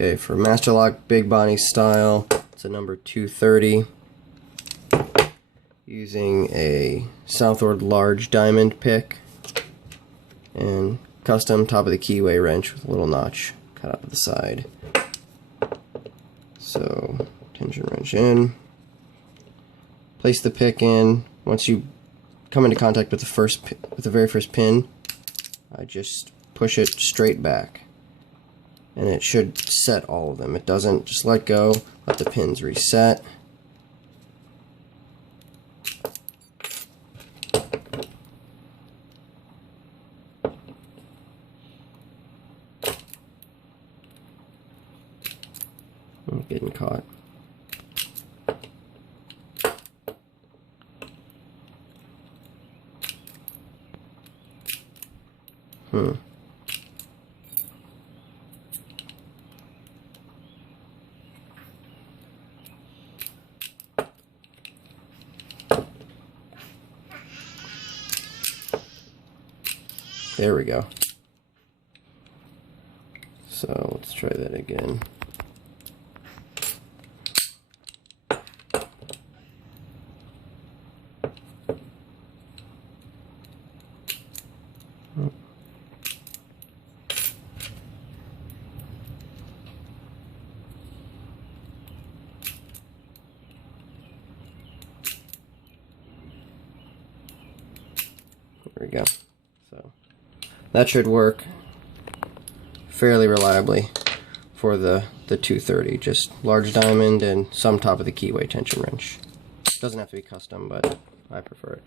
Okay, for Master Lock Big Body style, it's a number 230. Using a Southward large diamond pick and custom top of the keyway wrench with a little notch cut out of the side. So, tension wrench in. Place the pick in. Once you come into contact with the very first pin, I just push it straight back, and it should set all of them. It doesn't. Just let go, let the pins reset. I'm getting caught. There we go. So let's try that again. There we go. So that should work fairly reliably for the 230. Just large diamond and some top of the keyway tension wrench. Doesn't have to be custom, but I prefer it.